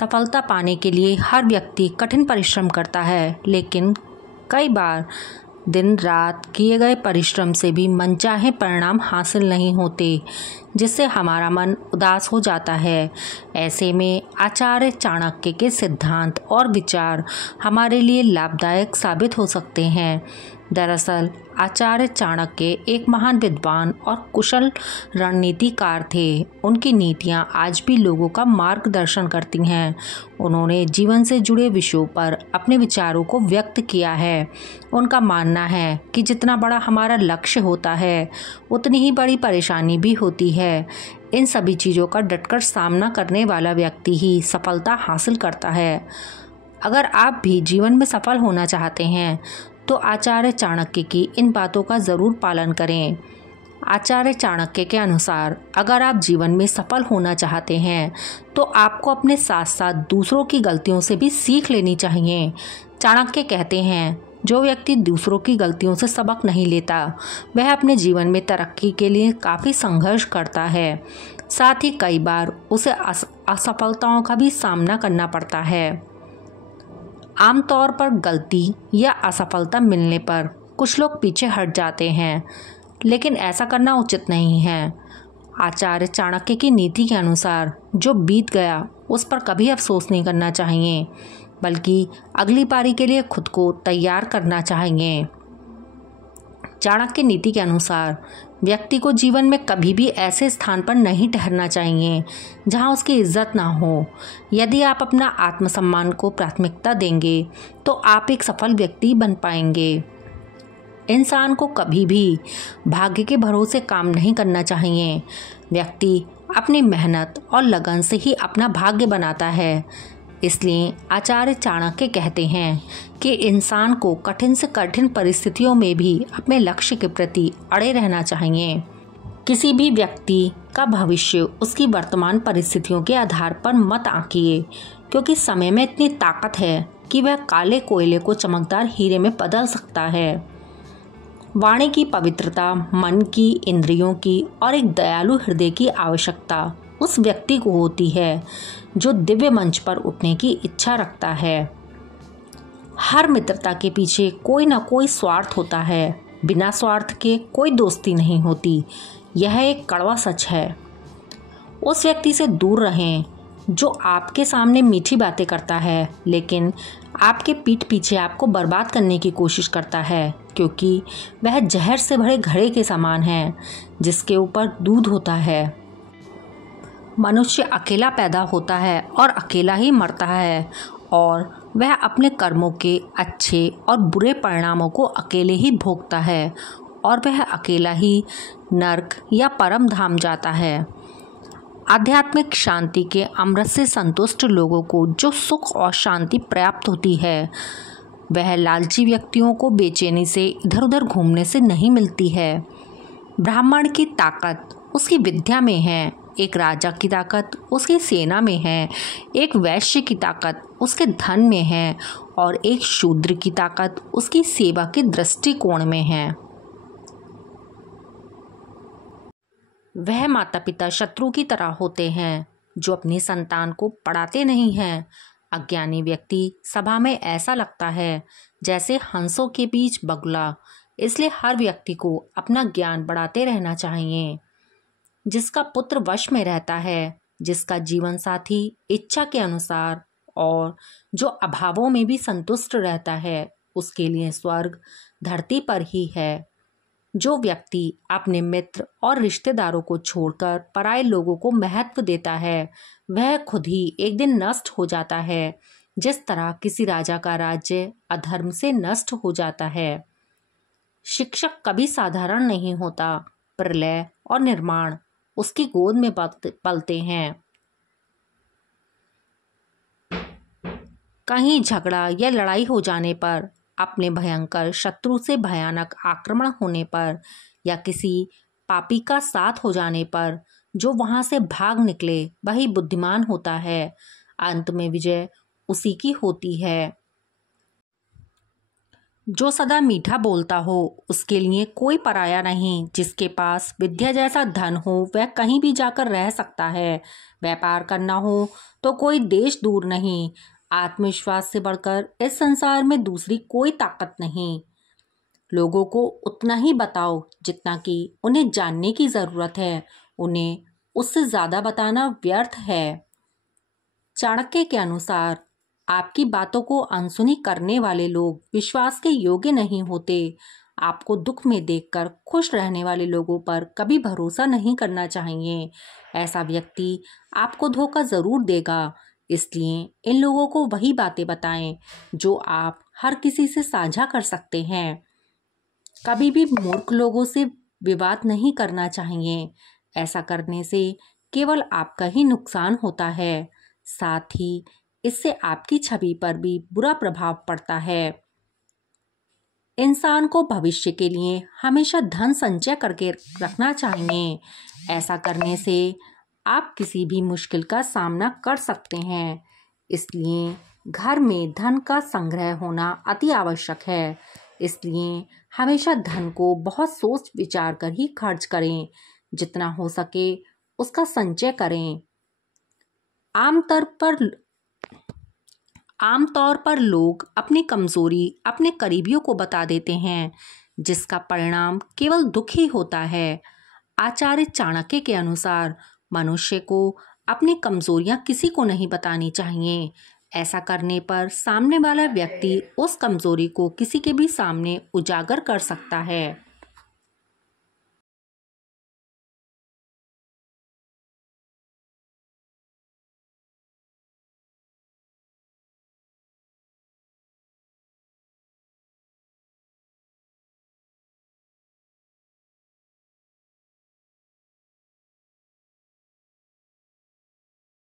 सफलता पाने के लिए हर व्यक्ति कठिन परिश्रम करता है, लेकिन कई बार दिन रात किए गए परिश्रम से भी मनचाहे परिणाम हासिल नहीं होते, जिससे हमारा मन उदास हो जाता है। ऐसे में आचार्य चाणक्य के सिद्धांत और विचार हमारे लिए लाभदायक साबित हो सकते हैं। दरअसल आचार्य चाणक्य एक महान विद्वान और कुशल रणनीतिकार थे। उनकी नीतियां आज भी लोगों का मार्गदर्शन करती हैं। उन्होंने जीवन से जुड़े विषयों पर अपने विचारों को व्यक्त किया है। उनका मानना है कि जितना बड़ा हमारा लक्ष्य होता है, उतनी ही बड़ी परेशानी भी होती है। इन सभी चीज़ों का डटकर सामना करने वाला व्यक्ति ही सफलता हासिल करता है। अगर आप भी जीवन में सफल होना चाहते हैं तो आचार्य चाणक्य की इन बातों का ज़रूर पालन करें। आचार्य चाणक्य के अनुसार अगर आप जीवन में सफल होना चाहते हैं तो आपको अपने साथ साथ दूसरों की गलतियों से भी सीख लेनी चाहिए। चाणक्य कहते हैं, जो व्यक्ति दूसरों की गलतियों से सबक नहीं लेता, वह अपने जीवन में तरक्की के लिए काफ़ी संघर्ष करता है। साथ ही कई बार उसे असफलताओं का भी सामना करना पड़ता है। आमतौर पर गलती या असफलता मिलने पर कुछ लोग पीछे हट जाते हैं, लेकिन ऐसा करना उचित नहीं है। आचार्य चाणक्य की नीति के अनुसार जो बीत गया उस पर कभी अफसोस नहीं करना चाहिए, बल्कि अगली पारी के लिए खुद को तैयार करना चाहिए। चाणक्य नीति के अनुसार व्यक्ति को जीवन में कभी भी ऐसे स्थान पर नहीं ठहरना चाहिए जहां उसकी इज्जत ना हो। यदि आप अपना आत्मसम्मान को प्राथमिकता देंगे तो आप एक सफल व्यक्ति बन पाएंगे। इंसान को कभी भी भाग्य के भरोसे काम नहीं करना चाहिए। व्यक्ति अपनी मेहनत और लगन से ही अपना भाग्य बनाता है। इसलिए आचार्य चाणक्य कहते हैं कि इंसान को कठिन से कठिन परिस्थितियों में भी अपने लक्ष्य के प्रति अड़े रहना चाहिए। किसी भी व्यक्ति का भविष्य उसकी वर्तमान परिस्थितियों के आधार पर मत आंकिए, क्योंकि समय में इतनी ताकत है कि वह काले कोयले को चमकदार हीरे में बदल सकता है। वाणी की पवित्रता, मन की, इंद्रियों की और एक दयालु हृदय की आवश्यकता उस व्यक्ति को होती है जो दिव्य मंच पर उठने की इच्छा रखता है। हर मित्रता के पीछे कोई ना कोई स्वार्थ होता है। बिना स्वार्थ के कोई दोस्ती नहीं होती। यह एक कड़वा सच है। उस व्यक्ति से दूर रहें जो आपके सामने मीठी बातें करता है, लेकिन आपके पीठ पीछे आपको बर्बाद करने की कोशिश करता है, क्योंकि वह जहर से भरे घड़े के समान है जिसके ऊपर दूध होता है। मनुष्य अकेला पैदा होता है और अकेला ही मरता है, और वह अपने कर्मों के अच्छे और बुरे परिणामों को अकेले ही भोगता है, और वह अकेला ही नर्क या परम धाम जाता है। आध्यात्मिक शांति के अमृत से संतुष्ट लोगों को जो सुख और शांति प्राप्त होती है, वह लालची व्यक्तियों को बेचैनी से इधर उधर घूमने से नहीं मिलती है। ब्राह्मण की ताकत उसकी विद्या में है, एक राजा की ताकत उसकी सेना में है, एक वैश्य की ताकत उसके धन में है, और एक शूद्र की ताकत उसकी सेवा के दृष्टिकोण में है। वह माता पिता शत्रु की तरह होते हैं जो अपनी संतान को पढ़ाते नहीं हैं। अज्ञानी व्यक्ति सभा में ऐसा लगता है जैसे हंसों के बीच बगुला। इसलिए हर व्यक्ति को अपना ज्ञान बढ़ाते रहना चाहिए। जिसका पुत्र वश में रहता है, जिसका जीवन साथी इच्छा के अनुसार और जो अभावों में भी संतुष्ट रहता है, उसके लिए स्वर्ग धरती पर ही है। जो व्यक्ति अपने मित्र और रिश्तेदारों को छोड़कर पराये लोगों को महत्व देता है, वह खुद ही एक दिन नष्ट हो जाता है, जिस तरह किसी राजा का राज्य अधर्म से नष्ट हो जाता है। शिक्षक कभी साधारण नहीं होता। प्रलय और निर्माण उसकी गोद में पलते हैं। कहीं झगड़ा या लड़ाई हो जाने पर, अपने भयंकर शत्रु से भयानक आक्रमण होने पर, या किसी पापी का साथ हो जाने पर जो वहां से भाग निकले वही बुद्धिमान होता है। अंत में विजय उसी की होती है। जो सदा मीठा बोलता हो उसके लिए कोई पराया नहीं। जिसके पास विद्या जैसा धन हो वह कहीं भी जाकर रह सकता है। व्यापार करना हो तो कोई देश दूर नहीं। आत्मविश्वास से बढ़कर इस संसार में दूसरी कोई ताकत नहीं। लोगों को उतना ही बताओ जितना कि उन्हें जानने की ज़रूरत है। उन्हें उससे ज़्यादा बताना व्यर्थ है। चाणक्य के अनुसार आपकी बातों को अनसुनी करने वाले लोग विश्वास के योग्य नहीं होते। आपको दुख में देखकर खुश रहने वाले लोगों पर कभी भरोसा नहीं करना चाहिए। ऐसा व्यक्ति आपको धोखा ज़रूर देगा। इसलिए इन लोगों को वही बातें बताएं जो आप हर किसी से साझा कर सकते हैं। कभी भी मूर्ख लोगों से विवाद नहीं करना चाहिए। ऐसा करने से केवल आपका ही नुकसान होता है, साथ ही इससे आपकी छवि पर भी बुरा प्रभाव पड़ता है। इंसान को भविष्य के लिए हमेशा धन संचय करके रखना चाहिए। ऐसा करने से आप किसी भी मुश्किल का सामना कर सकते हैं। इसलिए घर में धन का संग्रह होना अति आवश्यक है। इसलिए हमेशा धन को बहुत सोच विचार कर ही खर्च करें। जितना हो सके उसका संचय करें। आमतौर पर लोग अपनी कमजोरी अपने करीबियों को बता देते हैं, जिसका परिणाम केवल दुख ही होता है। आचार्य चाणक्य के अनुसार मनुष्य को अपनी कमजोरियां किसी को नहीं बतानी चाहिए। ऐसा करने पर सामने वाला व्यक्ति उस कमजोरी को किसी के भी सामने उजागर कर सकता है।